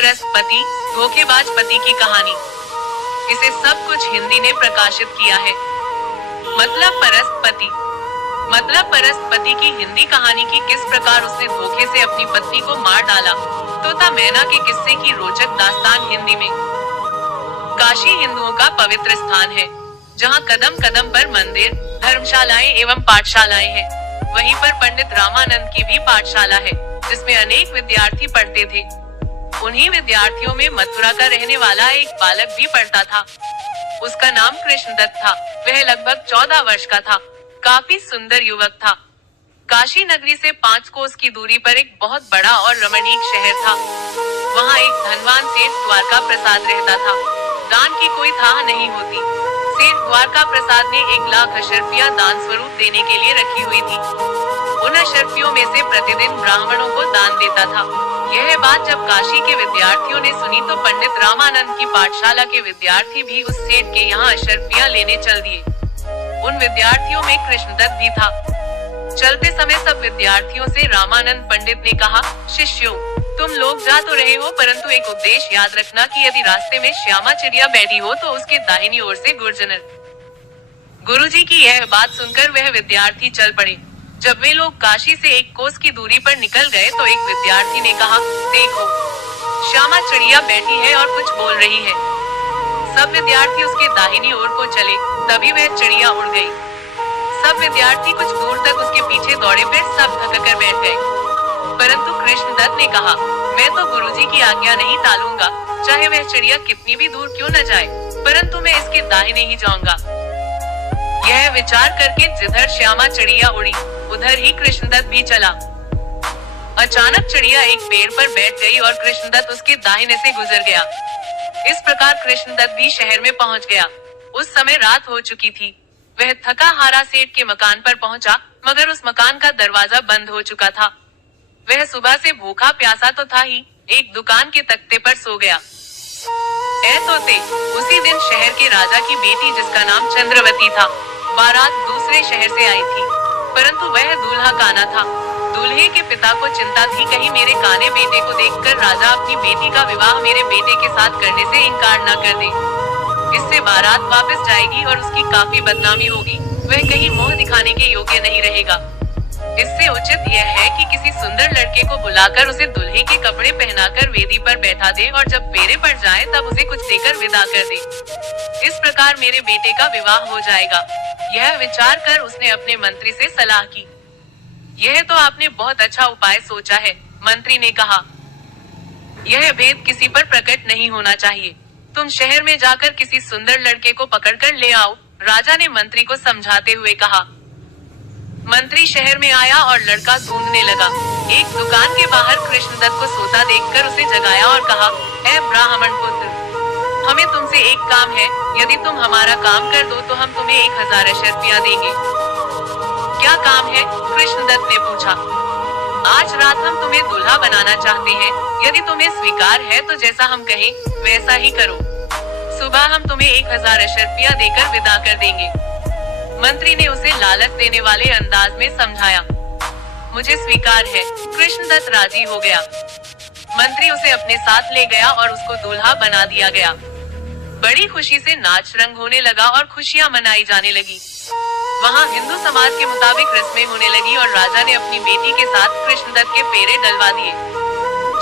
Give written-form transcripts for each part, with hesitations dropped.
परस्त पति, धोखेबाज पति की कहानी। इसे सब कुछ हिंदी ने प्रकाशित किया है। मतलब परस्त पति। मतलब परस्त पति की हिंदी कहानी की किस प्रकार उसने धोखे से अपनी पत्नी को मार डाला। तोता मैना के किस्से की रोचक दास्तान हिंदी में। काशी हिंदुओं का पवित्र स्थान है, जहाँ कदम कदम पर मंदिर, धर्मशालाएं एवं पाठशालाएं हैं। वहीं पर पंडित रामानंद की भी पाठशाला है, जिसमें अनेक विद्यार्थी पढ़ते थे। उन्हीं विद्यार्थियों में मथुरा का रहने वाला एक बालक भी पढ़ता था। उसका नाम कृष्णदत्त था। वह लगभग 14 वर्ष का था। काफी सुंदर युवक था। काशी नगरी से 5 कोस की दूरी पर एक बहुत बड़ा और रमणीक शहर था। वहाँ एक धनवान सेठ द्वारका प्रसाद रहता था। दान की कोई थाह नहीं होती। सेठ द्वारका प्रसाद ने 1 लाख अशर्फियाँ दान स्वरूप देने के लिए रखी हुई थी। उन अशर्फियों में से प्रतिदिन ब्राह्मणों को दान देता था। यह बात जब काशी के विद्यार्थियों ने सुनी तो पंडित रामानंद की पाठशाला के विद्यार्थी भी उस सेठ के यहाँ अशर्फियाँ लेने चल दिए। उन विद्यार्थियों में कृष्णदत्त भी था। चलते समय सब विद्यार्थियों से रामानंद पंडित ने कहा, शिष्यों, तुम लोग जा तो रहे हो, परंतु एक उपदेश याद रखना कि यदि रास्ते में श्यामा चिड़िया बैठी हो तो उसके दाहिनी ओर से गुर्जर। गुरुजी की यह बात सुनकर वह विद्यार्थी चल पड़े। जब वे लोग काशी से 1 कोस की दूरी पर निकल गए तो एक विद्यार्थी ने कहा, देखो, श्यामा चिड़िया बैठी है और कुछ बोल रही है। सब विद्यार्थी उसके दाहिनी ओर को चले, तभी वह चिड़िया उड़ गई। सब विद्यार्थी कुछ दूर तक उसके पीछे दौड़े, फिर सब थक कर बैठ गए। परंतु कृष्णदत्त ने कहा, मैं तो गुरुजी की आज्ञा नहीं टालूंगा, चाहे वह चिड़िया कितनी भी दूर क्यों न जाए, परंतु मैं इसके दाहिने ही जाऊंगा। यह विचार करके जिधर श्यामा चिड़िया उड़ी, उधर ही कृष्णदत्त भी चला। अचानक चिड़िया एक पेड़ पर बैठ गई और कृष्णदत्त उसके दाहिने से गुजर गया। इस प्रकार कृष्णदत्त भी शहर में पहुंच गया। उस समय रात हो चुकी थी। वह थका हारा सेठ के मकान पर पहुंचा, मगर उस मकान का दरवाजा बंद हो चुका था। वह सुबह से भूखा प्यासा तो था ही, एक दुकान के तख्ते पर सो गया। ऐ तोते, उसी दिन शहर के राजा की बेटी, जिसका नाम चंद्रवती था, बारात दूसरे शहर से आई थी, परंतु वह दूल्हा काना था। दूल्हे के पिता को चिंता थी, कहीं मेरे काने बेटे को देखकर राजा अपनी बेटी का विवाह मेरे बेटे के साथ करने से इनकार न कर दे। इससे बारात वापस जाएगी और उसकी काफी बदनामी होगी। वह कहीं मुंह दिखाने के योग्य नहीं रहेगा। इससे उचित यह है कि किसी सुंदर लड़के को बुलाकर उसे दुल्हे के कपड़े पहनाकर वेदी पर बैठा दे और जब फेरे पड़ जाए तब उसे कुछ देकर विदा कर दे। इस प्रकार मेरे बेटे का विवाह हो जाएगा। यह विचार कर उसने अपने मंत्री से सलाह की। यह तो आपने बहुत अच्छा उपाय सोचा है, मंत्री ने कहा। यह भेद किसी पर प्रकट नहीं होना चाहिए। तुम शहर में जाकर किसी सुंदर लड़के को पकड़कर ले आओ, राजा ने मंत्री को समझाते हुए कहा। मंत्री शहर में आया और लड़का ढूंढने लगा। एक दुकान के बाहर कृष्णदत्त को सोता देखकर उसे जगाया और कहा, ऐ ब्राह्मण पुत्र, हमें तुमसे एक काम है। यदि तुम हमारा काम कर दो तो हम तुम्हें 1000 अशर्फियाँ देंगे। क्या काम है? कृष्णदत्त ने पूछा। आज रात हम तुम्हें दूल्हा बनाना चाहते हैं। यदि तुम्हें स्वीकार है तो जैसा हम कहें वैसा ही करो। सुबह हम तुम्हें 1000 अशर्फियाँ देकर विदा कर देंगे। मंत्री ने उसे लालच देने वाले अंदाज में समझाया। मुझे स्वीकार है। कृष्णदत्त राजी हो गया। मंत्री उसे अपने साथ ले गया और उसको दूल्हा बना दिया गया। बड़ी खुशी से नाच रंग होने लगा और खुशियां मनाई जाने लगी। वहाँ हिंदू समाज के मुताबिक रस्में होने लगी और राजा ने अपनी बेटी के साथ कृष्णदत्त के फेरे डलवा दिए।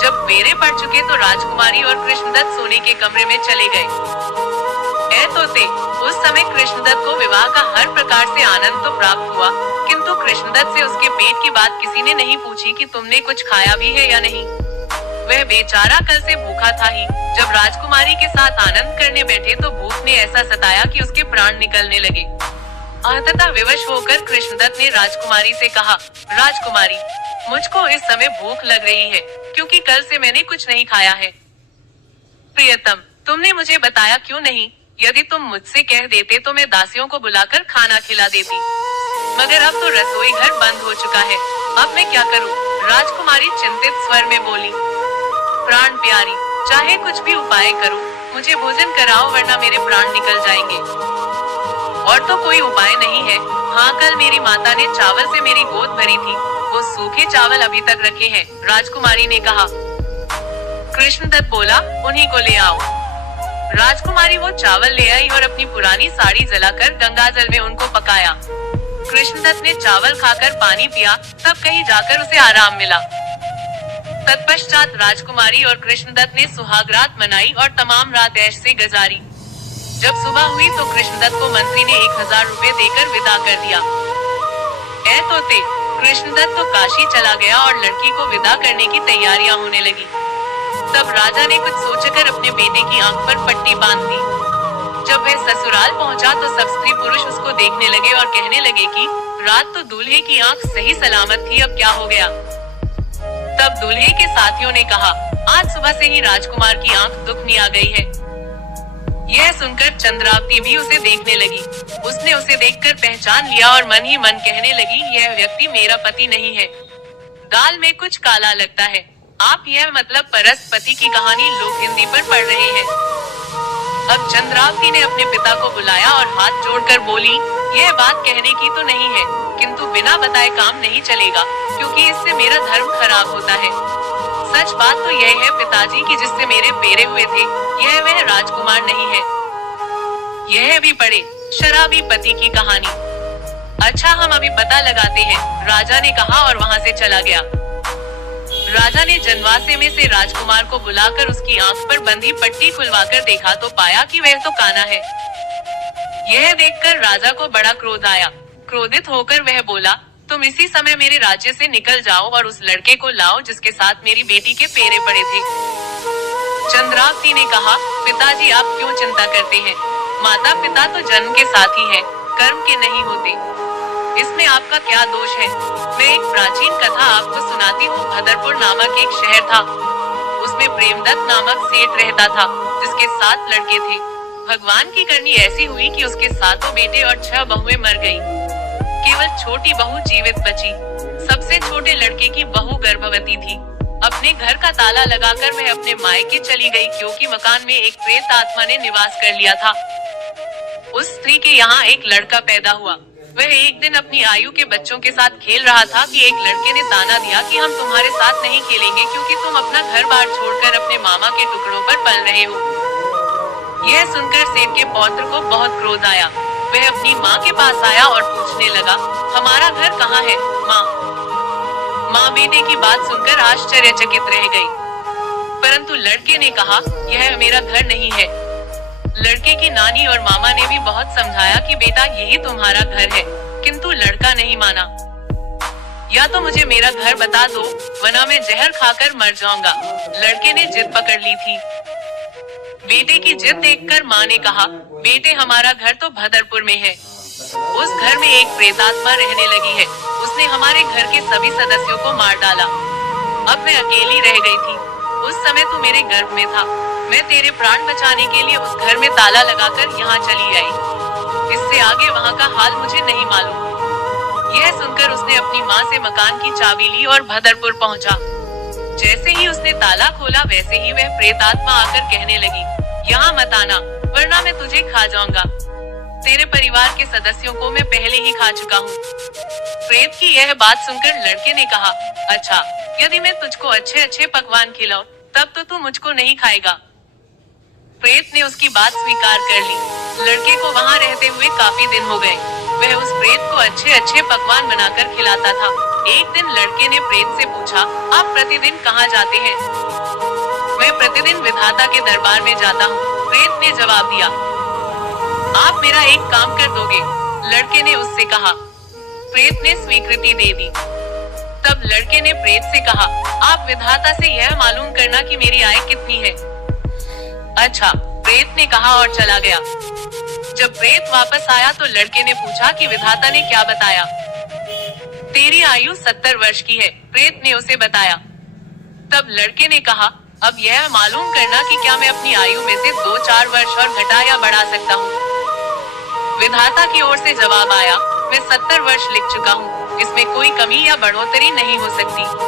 जब फेरे पड़ चुके तो राजकुमारी और कृष्णदत्त सोने के कमरे में चले गए। ऐ तोते, उस समय कृष्णदत्त को विवाह का हर प्रकार से आनंद तो प्राप्त हुआ, किंतु कृष्णदत्त से उसके पेट की बात किसी ने नहीं पूछी कि तुमने कुछ खाया भी है या नहीं। वह बेचारा कल से भूखा था ही। जब राजकुमारी के साथ आनंद करने बैठे तो भूख ने ऐसा सताया कि उसके प्राण निकलने लगे। अंततः विवश होकर कृष्णदत्त ने राजकुमारी से कहा, राजकुमारी, मुझको इस समय भूख लग रही है, क्योंकि कल से मैंने कुछ नहीं खाया है। प्रियतम, तुमने मुझे बताया क्यों नहीं? यदि तुम मुझसे कह देते तो मैं दासियों को बुलाकर खाना खिला देती, मगर अब तो रसोई घर बंद हो चुका है। अब मैं क्या करूं? राजकुमारी चिंतित स्वर में बोली। प्राण प्यारी, चाहे कुछ भी उपाय करो, मुझे भोजन कराओ, वरना मेरे प्राण निकल जाएंगे। और तो कोई उपाय नहीं है। हाँ, कल मेरी माता ने चावल से मेरी गोद भरी थी, वो सूखे चावल अभी तक रखे हैं, राजकुमारी ने कहा। कृष्णदत्त बोला, उन्हीं को ले आओ। राजकुमारी वो चावल ले आई और अपनी पुरानी साड़ी जलाकर गंगाजल में उनको पकाया। कृष्णदत्त ने चावल खाकर पानी पिया, तब कहीं जाकर उसे आराम मिला। तत्पश्चात राजकुमारी और कृष्णदत्त ने सुहागरात मनाई और तमाम रात ऐश से गुजारी। जब सुबह हुई तो कृष्णदत्त को मंत्री ने 1000 रुपए देकर विदा कर दिया। ऐ तोते, कृष्णदत्त तो काशी चला गया और लड़की को विदा करने की तैयारियां होने लगी। तब राजा ने कुछ सोचकर अपने बेटे की आंख पर पट्टी बांध दी। जब वह ससुराल पहुंचा तो सब स्त्री पुरुष उसको देखने लगे और कहने लगे कि रात तो दूल्हे की आंख सही सलामत थी, अब क्या हो गया। तब दूल्हे के साथियों ने कहा, आज सुबह से ही राजकुमार की आंख दुखनी आ गई है। यह सुनकर चंद्रावती भी उसे देखने लगी। उसने उसे देखकर पहचान लिया और मन ही मन कहने लगी, यह व्यक्ति मेरा पति नहीं है, दाल में कुछ काला लगता है। आप यह मतलब परस्पति की कहानी लोक हिंदी पर पढ़ रहे हैं। अब चंद्रावती ने अपने पिता को बुलाया और हाथ जोड़कर बोली, यह बात कहने की तो नहीं है, किंतु बिना बताए काम नहीं चलेगा, क्योंकि इससे मेरा धर्म खराब होता है। सच बात तो यह है पिताजी कि जिससे मेरे पेरे हुए थे, यह वह राजकुमार नहीं है। यह भी पढ़े, शराबी पति की कहानी। अच्छा, हम अभी पता लगाते हैं, राजा ने कहा और वहाँ से चला गया। राजा ने जनवासे में से राजकुमार को बुलाकर उसकी आंख पर बंधी पट्टी खुलवाकर देखा तो पाया कि वह तो काना है। यह देखकर राजा को बड़ा क्रोध आया। क्रोधित होकर वह बोला, तुम इसी समय मेरे राज्य से निकल जाओ और उस लड़के को लाओ जिसके साथ मेरी बेटी के फेरे पड़े थे। चंद्रावती ने कहा, पिताजी आप क्यों चिंता करते हैं, माता पिता तो जन्म के साथी हैं, कर्म के नहीं होते, इसमें आपका क्या दोष है। मैं एक प्राचीन कथा आपको सुनाती हूँ। भदरपुर नामक एक शहर था, उसमें प्रेमदत्त नामक सेठ रहता था, जिसके 7 लड़के थे। भगवान की करनी ऐसी हुई कि उसके 7 बेटे और 6 बहुएं मर गयी। केवल छोटी बहू जीवित बची। सबसे छोटे लड़के की बहू गर्भवती थी। अपने घर का ताला लगाकर वह अपने मायके चली गई, क्योंकि मकान में एक प्रेत आत्मा ने निवास कर लिया था। उस स्त्री के यहाँ एक लड़का पैदा हुआ। वह एक दिन अपनी आयु के बच्चों के साथ खेल रहा था कि एक लड़के ने ताना दिया कि हम तुम्हारे साथ नहीं खेलेंगे, क्योंकि तुम अपना घर बार छोड़कर अपने मामा के टुकड़ों पर पल रहे हो। यह सुनकर सेठ के पौत्र को बहुत क्रोध आया। वह अपनी माँ के पास आया और पूछने लगा, हमारा घर कहाँ है माँ। माँ बेटे की बात सुनकर आश्चर्यचकित रह गई, परंतु लड़के ने कहा, यह मेरा घर नहीं है। लड़के की नानी और मामा ने भी बहुत समझाया कि बेटा यही तुम्हारा घर है, किंतु लड़का नहीं माना। या तो मुझे मेरा घर बता दो, वरना मैं जहर खाकर मर जाऊंगा। लड़के ने जिद पकड़ ली थी। बेटे की जिद देखकर माँ ने कहा, बेटे हमारा घर तो भदरपुर में है, उस घर में एक प्रेतात्मा रहने लगी है, उसने हमारे घर के सभी सदस्यों को मार डाला। अब मैं अकेली रह गई थी। उस समय तू मेरे गर्भ में था। मैं तेरे प्राण बचाने के लिए उस घर में ताला लगाकर यहाँ चली आई। इससे आगे वहाँ का हाल मुझे नहीं मालूम। यह सुनकर उसने अपनी माँ से मकान की चाबी ली और भदरपुर पहुँचा। जैसे ही उसने ताला खोला वैसे ही वह प्रेतात्मा आकर कहने लगी, यहाँ मत आना, वरना मैं तुझे खा जाऊंगा। तेरे परिवार के सदस्यों को मैं पहले ही खा चुका हूँ। प्रेत की यह बात सुनकर लड़के ने कहा, अच्छा, यदि मैं तुझको अच्छे अच्छे पकवान खिलाऊं, तब तो तू मुझको नहीं खाएगा। प्रेत ने उसकी बात स्वीकार कर ली। लड़के को वहाँ रहते हुए काफी दिन हो गए। वह उस प्रेत को अच्छे अच्छे पकवान बनाकर खिलाता था। एक दिन लड़के ने प्रेत से पूछा, आप प्रतिदिन कहाँ जाते हैं। मैं प्रतिदिन विधाता के दरबार में जाता हूँ, प्रेत ने जवाब दिया। आप मेरा एक काम कर दोगे, लड़के ने उससे कहा। प्रेत ने स्वीकृति दे दी। तब लड़के ने प्रेत से कहा, आप विधाता से यह मालूम करना कि मेरी आय कितनी है। अच्छा, प्रेत ने कहा और चला गया। जब प्रेत वापस आया तो लड़के ने पूछा कि विधाता ने क्या बताया। तेरी आयु 70 वर्ष की है, प्रेत ने उसे बताया। तब लड़के ने कहा, अब यह मालूम करना कि क्या मैं अपनी आयु में से 2-4 वर्ष और घटा या बढ़ा सकता हूँ। विधाता की ओर से जवाब आया, मैं 70 वर्ष लिख चुका हूँ, इसमें कोई कमी या बढ़ोतरी नहीं हो सकती।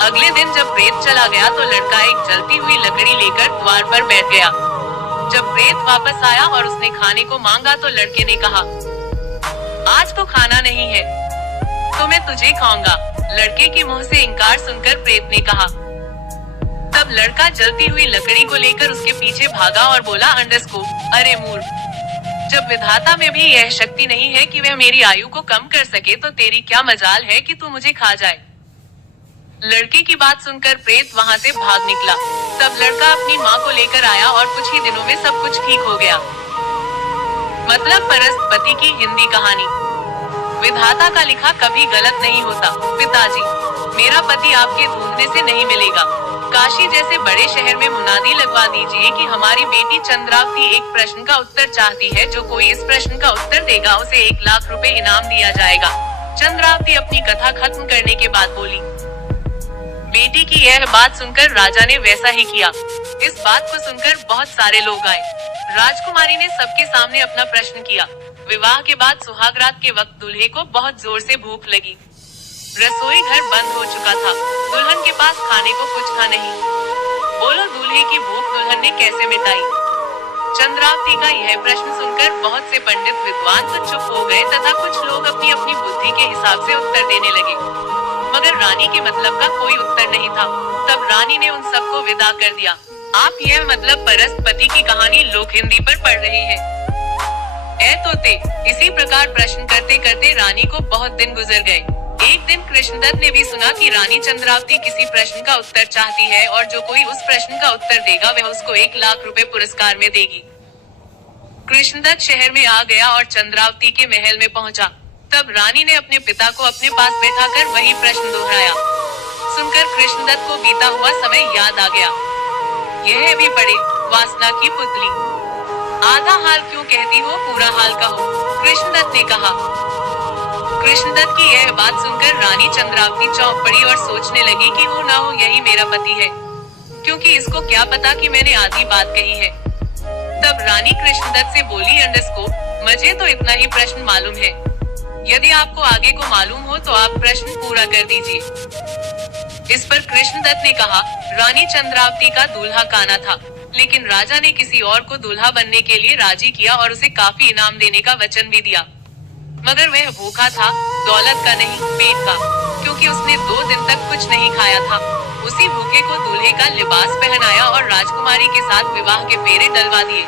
अगले दिन जब प्रेत चला गया तो लड़का एक जलती हुई लकड़ी लेकर द्वार पर बैठ गया। जब प्रेत वापस आया और उसने खाने को मांगा तो लड़के ने कहा, आज तो खाना नहीं है, तो मैं तुझे खाऊंगा। लड़के के मुंह से इनकार सुनकर प्रेत ने कहा, तब लड़का जलती हुई लकड़ी को लेकर उसके पीछे भागा और बोला अंडरस्कोप, अरे मूर्ख, जब विधाता में भी यह शक्ति नहीं है कि वह मेरी आयु को कम कर सके तो तेरी क्या मजाल है कि तू मुझे खा जाए। लड़के की बात सुनकर प्रेत वहाँ से भाग निकला। तब लड़का अपनी माँ को लेकर आया और कुछ ही दिनों में सब कुछ ठीक हो गया। मतलब परस्त पति की हिंदी कहानी। विधाता का लिखा कभी गलत नहीं होता। पिताजी, मेरा पति आपके ढूंढने से नहीं मिलेगा। काशी जैसे बड़े शहर में मुनादी लगवा दीजिए कि हमारी बेटी चंद्रावती एक प्रश्न का उत्तर चाहती है, जो कोई इस प्रश्न का उत्तर देगा उसे 1 लाख रुपए इनाम दिया जाएगा। चंद्रावती अपनी कथा खत्म करने के बाद बोली। बेटी की यह बात सुनकर राजा ने वैसा ही किया। इस बात को सुनकर बहुत सारे लोग आए। राजकुमारी ने सबके सामने अपना प्रश्न किया। विवाह के बाद सुहागरात के वक्त दूल्हे को बहुत जोर से भूख लगी। रसोई घर बंद हो चुका था। दुल्हन के पास खाने को कुछ था नहीं। बोलो, दूल्हे की भूख दुल्हन ने कैसे मिटाई? चंद्रावती का यह प्रश्न सुनकर बहुत से पंडित विद्वान तो चुप हो गए तथा कुछ लोग अपनी अपनी बुद्धि के हिसाब से उत्तर देने लगे, मगर रानी के मतलब का कोई उत्तर नहीं था। तब रानी ने उन सबको विदा कर दिया। आप यह मतलब परस्त पति की कहानी लोक हिंदी पर पढ़ रहे हैं। ऐ तोते, इसी प्रकार प्रश्न करते करते रानी को बहुत दिन गुजर गए। एक दिन कृष्णदत्त ने भी सुना कि रानी चंद्रावती किसी प्रश्न का उत्तर चाहती है और जो कोई उस प्रश्न का उत्तर देगा वह उसको 1 लाख रुपए पुरस्कार में देगी। कृष्णदत्त शहर में आ गया और चंद्रावती के महल में पहुंचा। तब रानी ने अपने पिता को अपने पास बैठाकर वही प्रश्न दोहराया। सुनकर कृष्णदत्त को बीता हुआ समय याद आ गया। यह भी पढ़े, वासना की पुतली। आधा हाल क्यों कहती हो, पूरा हाल कहो, कृष्णदत्त ने कहा। कृष्णदत्त की यह बात सुनकर रानी चंद्रावती चौंक पड़ी और सोचने लगी कि हो ना हो यही मेरा पति है, क्योंकि इसको क्या पता कि मैंने आधी बात कही है। तब रानी कृष्णदत्त से बोली, अंडरस्कोप, मुझे तो इतना ही प्रश्न मालूम है। यदि आपको आगे को मालूम हो तो आप प्रश्न पूरा कर दीजिए। इस पर कृष्णदत्त ने कहा, रानी चंद्रावती का दूल्हा काना था, लेकिन राजा ने किसी और को दूल्हा बनने के लिए राजी किया और उसे काफी इनाम देने का वचन भी दिया। मगर वह भूखा था, दौलत का नहीं, पेट का, क्योंकि उसने 2 दिन तक कुछ नहीं खाया था। उसी भूखे को दूल्हे का लिबास पहनाया और राजकुमारी के साथ विवाह के फेरे डलवा दिए।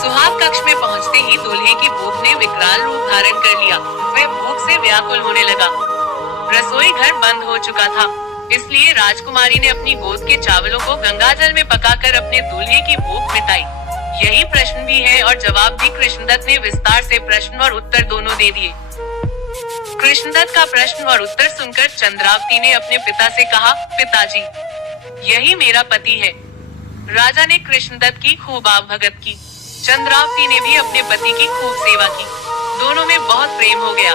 सुहाग कक्ष में पहुंचते ही दूल्हे की भूख ने विकराल रूप धारण कर लिया। वह भूख से व्याकुल होने लगा। रसोई घर बंद हो चुका था, इसलिए राजकुमारी ने अपनी गोद के चावलों को गंगाजल में पकाकर अपने दूल्हे की भूख मिटाई। यही प्रश्न भी है और जवाब भी कृष्णदत्त ने विस्तार से प्रश्न और उत्तर दोनों दे दिए। कृष्णदत्त का प्रश्न और उत्तर सुनकर चंद्रावती ने अपने पिता से कहा, पिताजी, यही मेरा पति है। राजा ने कृष्णदत्त की खूब आवभगत की। चंद्रावती ने भी अपने पति की खूब सेवा की। दोनों में बहुत प्रेम हो गया।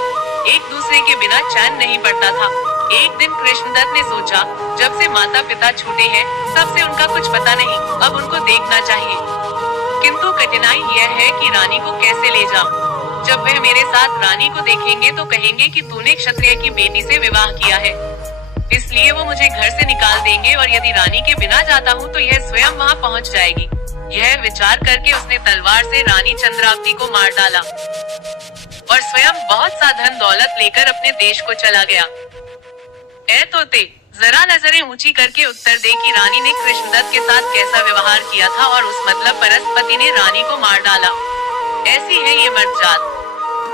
एक दूसरे के बिना चैन नहीं पड़ता था। एक दिन कृष्णदत्त ने सोचा, जब से माता पिता छूटे हैं तब से उनका कुछ पता नहीं, अब उनको देखना चाहिए। किंतु कठिनाई यह है कि रानी को कैसे ले जाऊं? जब वह मेरे साथ रानी को देखेंगे तो कहेंगे कि तूने क्षत्रिय की बेटी से विवाह किया है, इसलिए वो मुझे घर से निकाल देंगे, और यदि रानी के बिना जाता हूँ तो यह स्वयं वहाँ पहुँच जाएगी। यह विचार करके उसने तलवार से रानी चंद्रावती को मार डाला और स्वयं बहुत सा धन दौलत लेकर अपने देश को चला गया। ऐ तोते, जरा नजरें ऊंची करके उत्तर दे कि रानी ने कृष्णदत्त के साथ कैसा व्यवहार किया था और उस मतलब परस्त पति ने रानी को मार डाला। ऐसी है ये मर्द जात।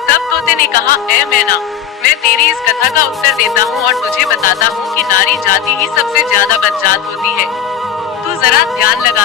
तब तोते ने कहा, ऐ मैना, मैं तेरी इस कथा का उत्तर देता हूँ और तुझे बताता हूँ कि नारी जाति ही सबसे ज्यादा बदजात होती है। तू जरा ध्यान लगा